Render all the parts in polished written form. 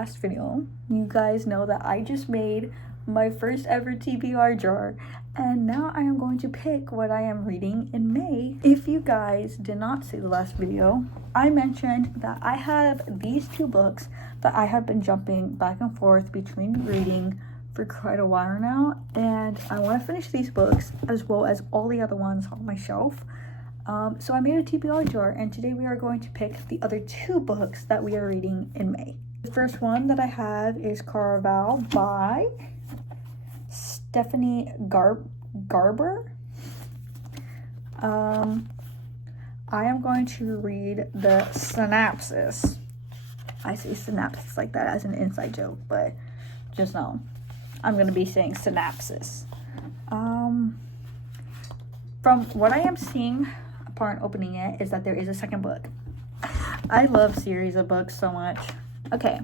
last video, you guys know that I just made my first ever TBR jar, and now I am going to pick what I am reading in May. If you guys did not see the last video, I mentioned that I have these two books that I have been jumping back and forth between reading for quite a while now, and I want to finish these books as well as all the other ones on my shelf. So I made a TBR jar, and today we are going to pick the other two books that we are reading in May. The first one that I have is Caraval by Stephanie Garber. I am going to read the synopsis. I say synopsis like that as an inside joke, but just know I'm going to be saying synopsis. From what I am seeing upon opening it is that there is a second book. I love series of books so much. Okay.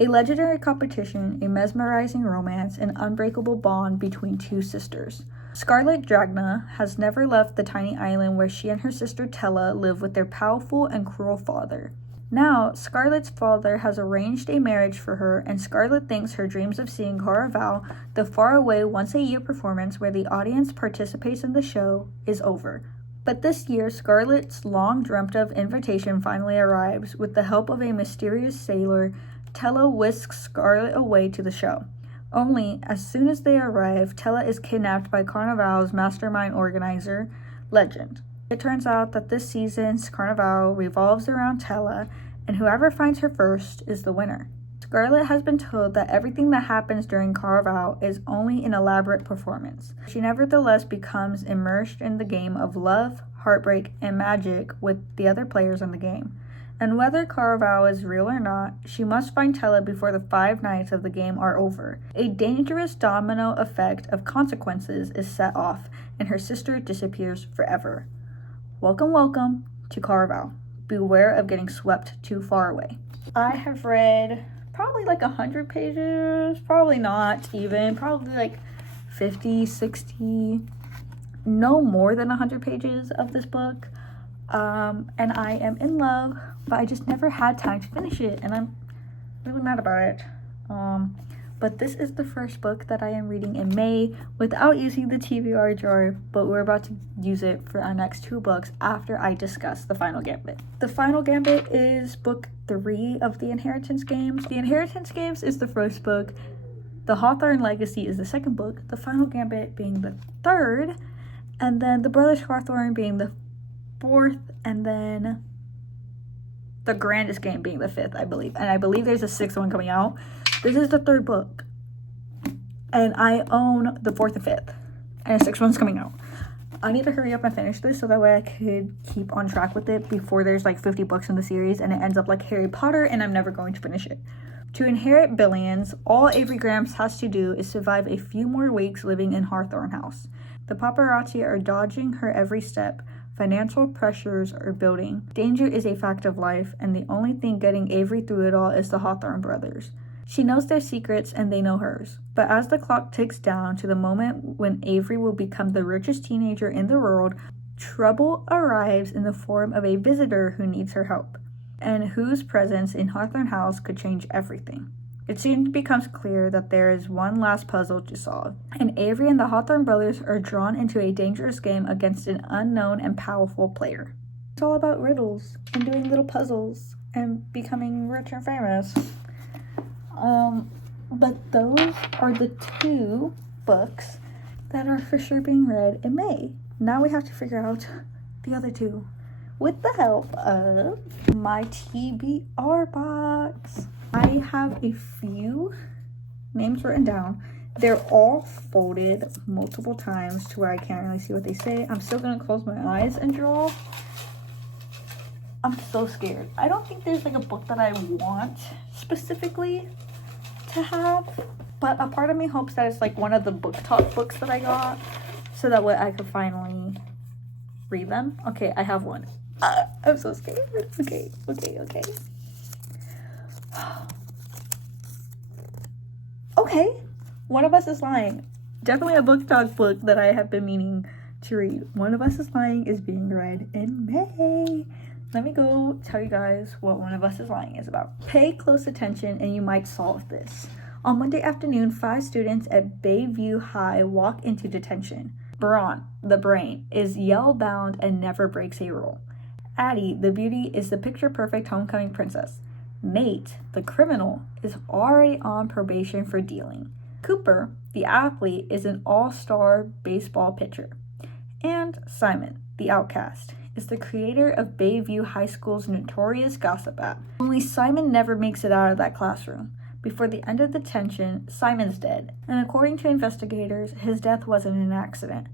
A legendary competition, a mesmerizing romance, an unbreakable bond between two sisters. Scarlett Dragna has never left the tiny island where she and her sister Tella live with their powerful and cruel father. Now, Scarlett's father has arranged a marriage for her, and Scarlett thinks her dreams of seeing Caraval, the faraway once-a-year performance where the audience participates in the show, is over. But this year, Scarlett's long-dreamt-of invitation finally arrives. With the help of a mysterious sailor, Tella whisks Scarlett away to the show. Only, as soon as they arrive, Tella is kidnapped by Carnival's mastermind organizer, Legend. It turns out that this season's Carnival revolves around Tella, and whoever finds her first is the winner. Scarlett has been told that everything that happens during Caraval is only an elaborate performance. She nevertheless becomes immersed in the game of love, heartbreak, and magic with the other players in the game. And whether Caraval is real or not, she must find Tella before the 5 nights of the game are over. A dangerous domino effect of consequences is set off, and her sister disappears forever. Welcome, welcome to Caraval. Beware of getting swept too far away. I have read probably like 100 pages, probably not even, probably like 50, 60, no more than 100 pages of this book. And I am in love, but I just never had time to finish it, and I'm really mad about it. But this is the first book that I am reading in May without using the TBR jar, but we're about to use it for our next 2 books after I discuss The Final Gambit. The Final Gambit is book 3 of the Inheritance Games. The Inheritance Games is the first book, The Hawthorne Legacy is the second book, The Final Gambit being the third, and then The Brothers Hawthorne being the 4th, and then The Grandest Game being the 5th, I believe. And I believe there's a 6th one coming out. This is the 3rd book, and I own the 4th and 5th, and a 6th one's coming out. I need to hurry up and finish this so that way I could keep on track with it before there's like 50 books in the series and it ends up like Harry Potter and I'm never going to finish it. To inherit billions, all Avery Grams has to do is survive a few more weeks living in Hawthorne House. The paparazzi are dodging her every step. Financial pressures are building. Danger is a fact of life, and the only thing getting Avery through it all is the Hawthorne brothers. She knows their secrets and they know hers. But as the clock ticks down to the moment when Avery will become the richest teenager in the world, trouble arrives in the form of a visitor who needs her help, and whose presence in Hawthorne House could change everything. It soon becomes clear that there is one last puzzle to solve, and Avery and the Hawthorne brothers are drawn into a dangerous game against an unknown and powerful player. It's all about riddles and doing little puzzles and becoming rich and famous. But those are the 2 books that are for sure being read in May. Now we have to figure out the other 2 with the help of my TBR box. I have a few names written down. They're all folded multiple times to where I can't really see what they say. I'm still gonna close my eyes and draw. I'm so scared. I don't think there's like a book that I want specifically to have, but a part of me hopes that it's like one of the book talk books that I got, so that way I could finally read them. Okay, I have one. I'm so scared. Okay. Okay, One of Us is Lying. Definitely a book talk book that I have been meaning to read. One of Us is Lying is being read in May. let me go tell you guys what One of Us is Lying is about. Pay close attention and you might solve this. On Monday afternoon, 5 students at Bayview High walk into detention. Baran, the brain, is yell-bound and never breaks a rule. Addie, the beauty, is the picture-perfect homecoming princess. Nate, the criminal, is already on probation for dealing. Cooper, the athlete, is an all-star baseball pitcher. And Simon, the outcast, is the creator of Bayview High School's notorious gossip app. Only Simon never makes it out of that classroom. Before the end of the detention, Simon's dead, and according to investigators, his death wasn't an accident.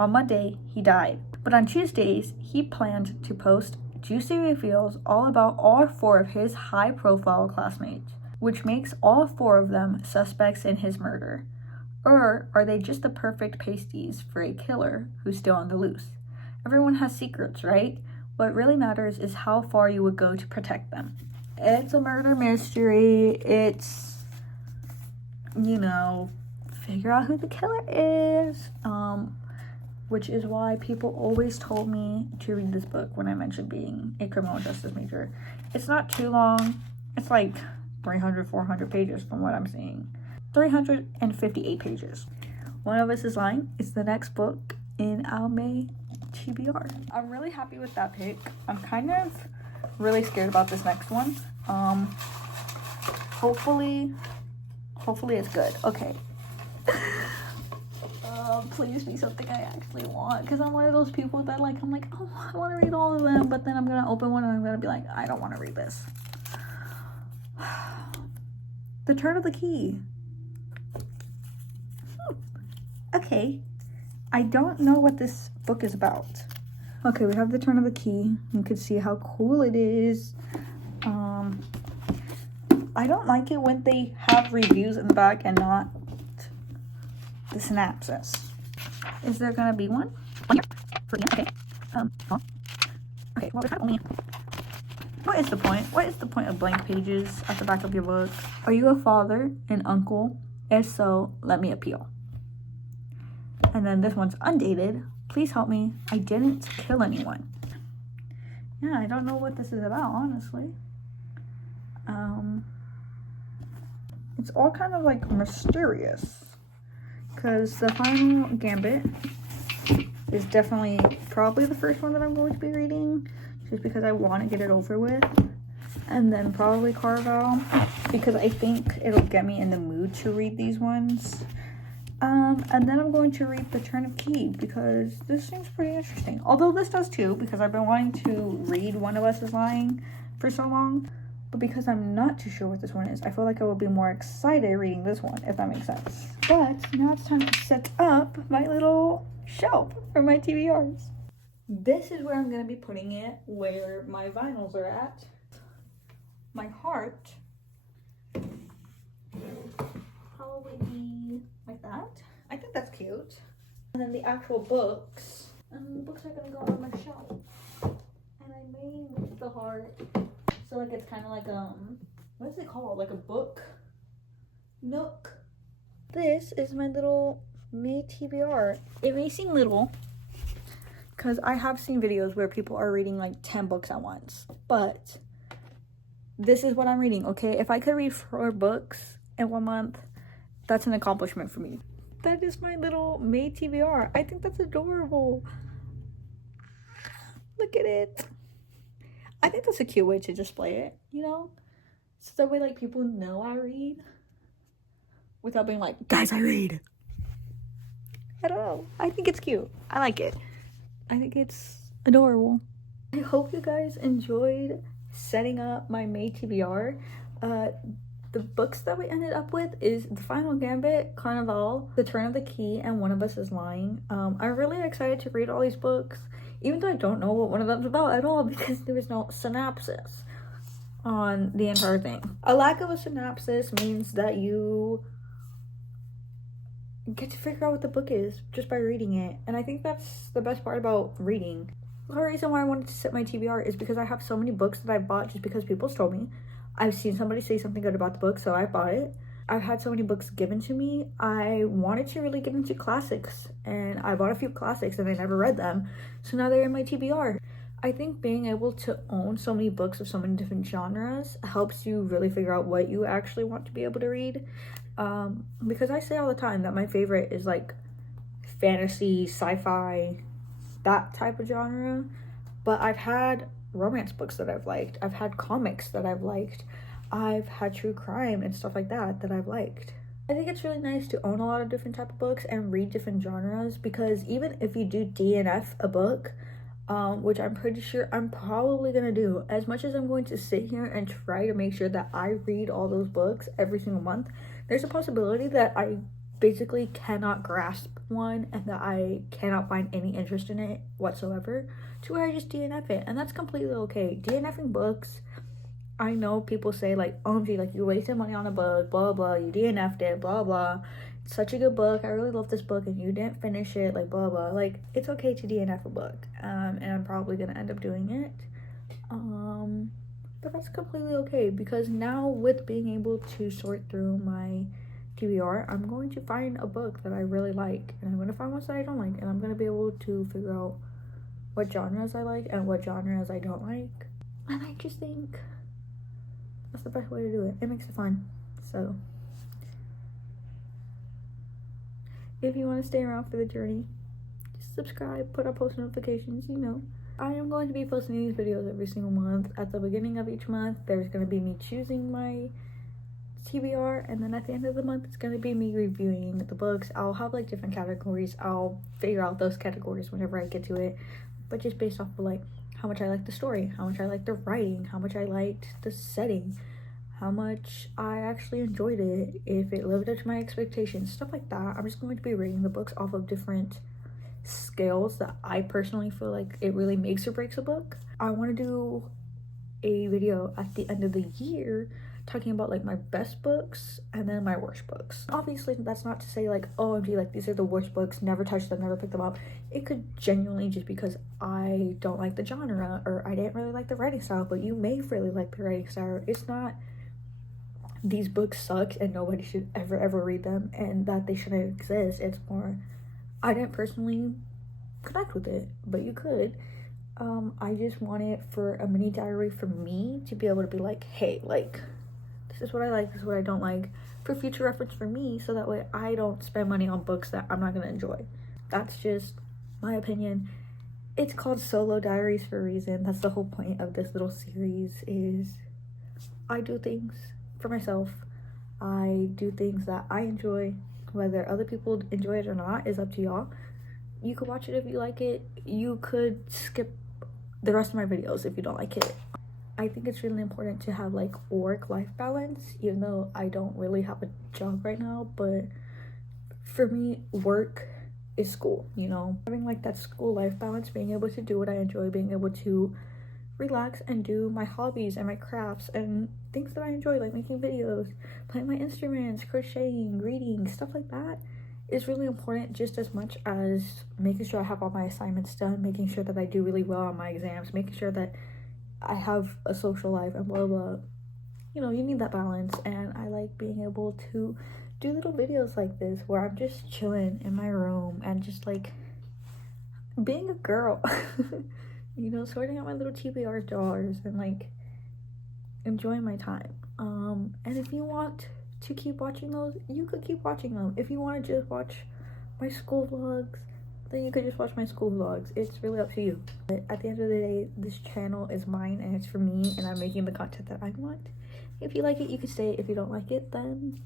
On Monday, he died, but on Tuesdays, he planned to post juicy reveals all about all 4 of his high-profile classmates, which makes all 4 of them suspects in his murder. Or are they just the perfect pasties for a killer who's still on the loose? Everyone has secrets, right? What really matters is how far you would go to protect them. It's a murder mystery. It's, figure out who the killer is. Which is why people always told me to read this book when I mentioned being a criminal justice major. It's not too long. It's like 300, 400 pages from what I'm seeing. 358 pages. One of Us is Lying is the next book in our May TBR. I'm really happy with that pick. I'm kind of really scared about this next one. Hopefully it's good. Okay. Please be something I actually want, because I'm one of those people that I'm like, oh, I want to read all of them, but then I'm gonna open one and I'm gonna be like, I don't want to read this. The Turn of the Key. Okay, I don't know what this book is about. Okay, we have The Turn of the Key. You can see how cool it is. I don't like it when they have reviews in the back and not the synopsis. Is there gonna be one? Okay. Okay, well, there's only... What is the point? What is the point of blank pages at the back of your book? Are you a father, an uncle? If so, let me appeal. And then this one's undated. Please help me. I didn't kill anyone. Yeah, I don't know what this is about, honestly. It's all kind of like mysterious, because the final gambit is definitely probably the first one that I'm going to be reading, just because I want to get it over with. And then probably Carvel, because I think it'll get me in the mood to read these ones. And then I'm going to read The Turn of Key, because this seems pretty interesting. Although this does too, because I've been wanting to read One of Us is Lying for so long. But because I'm not too sure what this one is, I feel like I will be more excited reading this one, if that makes sense. But now it's time to set up my little shelf for my TBRs. This is where I'm going to be putting it, where my vinyls are at. My heart probably be like that. I think that's cute. And then the actual books. And the books are going to go on my shelf. And I made the heart so like it's kind of like what is it called? Like a book nook. This is my little May TBR. It may seem little, because I have seen videos where people are reading like 10 books at once, but this is what I'm reading, okay? If I could read 4 books in 1 month, that's an accomplishment for me. That is my little May TBR. I think that's adorable. Look at it. I think that's a cute way to display it, so that way like people know I read without being like, guys, I read. I don't know. I think it's cute. I like it. I think it's adorable. I hope you guys enjoyed setting up my May TBR. The books that we ended up with is The Final Gambit, Carnival, The Turn of the Key, and One of Us is Lying. I'm really excited to read all these books, even though I don't know what one of them's about at all, because there was no synopsis on the entire thing. A lack of a synopsis means that you get to figure out what the book is just by reading it, and I think that's the best part about reading. The reason why I wanted to set my TBR is because I have so many books that I bought just because people told me. I've seen somebody say something good about the book, so I bought it. I've had so many books given to me. I wanted to really get into classics, and I bought a few classics and I never read them, so now they're in my TBR. I think being able to own so many books of so many different genres helps you really figure out what you actually want to be able to read. Because I say all the time that my favorite is like fantasy, sci-fi, that type of genre. But I've had romance books that I've liked. I've had comics that I've liked. I've had true crime and stuff like that that I've liked. I think it's really nice to own a lot of different type of books and read different genres, because even if you do DNF a book, which I'm pretty sure I'm probably gonna do, as much as I'm going to sit here and try to make sure that I read all those books every single month, there's a possibility that I basically cannot grasp one and that I cannot find any interest in it whatsoever, to where I just DNF it, and that's completely okay. DNFing books, I know people say like, OMG, like you wasted money on a book, blah blah, you DNF'd it, blah blah. It's such a good book. I really love this book and you didn't finish it, like blah blah. Like, it's okay to DNF a book. And I'm probably gonna end up doing it. But that's completely okay, because now with being able to sort through my TBR, I'm going to find a book that I really like, and I'm gonna find ones that I don't like, and I'm gonna be able to figure out what genres I like and what genres I don't like. And I just think that's the best way to do it. It makes it fun. So if you want to stay around for the journey, just subscribe, put up post notifications, you know. I am going to be posting these videos every single month. At the beginning of each month, there's going to be me choosing my TBR, and then at the end of the month, it's going to be me reviewing the books. I'll have like different categories. I'll figure out those categories whenever I get to it, but just based off of like how much I like the story, how much I like the writing, how much I liked the setting, how much I actually enjoyed it, if it lived up to my expectations, stuff like that. I'm just going to be rating the books off of different scales that I personally feel like it really makes or breaks a book. I want to do a video at the end of the year talking about like my best books and then my worst books. Obviously that's not to say like, OMG, like these are the worst books, never touch them, never pick them up. It could genuinely just because I don't like the genre, or I didn't really like the writing style, but you may really like the writing style. It's not these books suck and nobody should ever read them and that they shouldn't exist. It's more, I didn't personally connect with it, but you could. I just want it for a mini diary for me to be able to be like, hey, like, this is what I like, this is what I don't like, for future reference for me, so that way I don't spend money on books that I'm not gonna enjoy. That's just my opinion. It's called Solo Diaries for a reason. That's the whole point of this little series, is I do things for myself. I do things that I enjoy. Whether other people enjoy it or not is up to y'all. You could watch it if you like it. You could skip the rest of my videos if you don't like it. I think it's really important to have like work-life balance, even though I don't really have a job right now, but for me, work is school, you know? Having like that school life balance, being able to do what I enjoy, being able to relax and do my hobbies and my crafts and things that I enjoy, like making videos, playing my instruments, crocheting, reading, stuff like that, is really important, just as much as making sure I have all my assignments done, making sure that I do really well on my exams, making sure that I have a social life and blah blah. You know, you need that balance, and I like being able to do little videos like this where I'm just chilling in my room and just like being a girl. You know, sorting out my little TBR jars and like enjoying my time. And if you want to keep watching those, you could keep watching them. If you want to just watch my school vlogs, then you could just watch my school vlogs. It's really up to you. But at the end of the day, this channel is mine and it's for me, and I'm making the content that I want. If you like it, you can stay. If you don't like it, then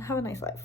have a nice life.